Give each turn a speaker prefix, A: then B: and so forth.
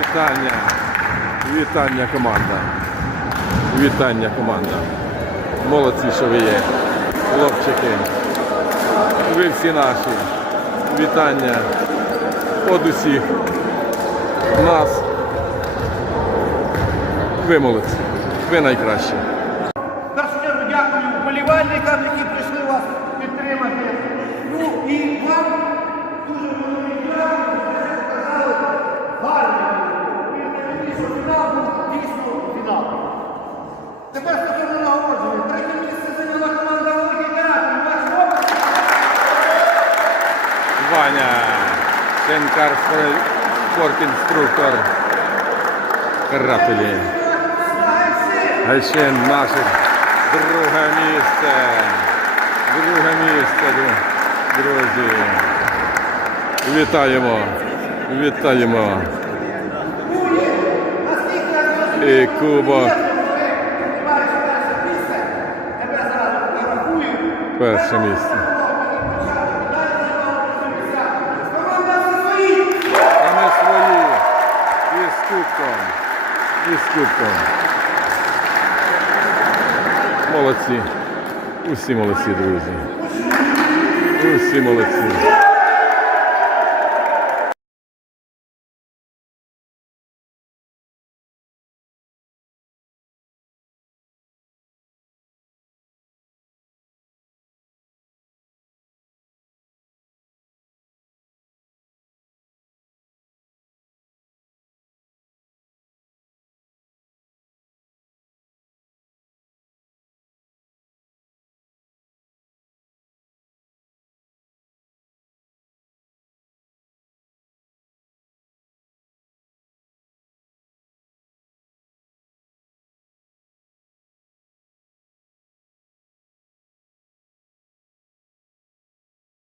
A: Вітання. Вітання команда. Вітання команда. Молодці, що ви є. Хлопчики. Ви всі наші. Вітання від усіх. Нас. Ви молодці. Ви найкращі.
B: Дякую вболівальникам, які прийшли
A: Ваня. Шенкар спортінструктор. Карателі. Гайшин наше друге місце. Друге місце, дру- друзі. Вітаємо. Вітаємо. І кубок. Перше місце. І з. Молодці. Усі молодці, друзі. Усі молодці.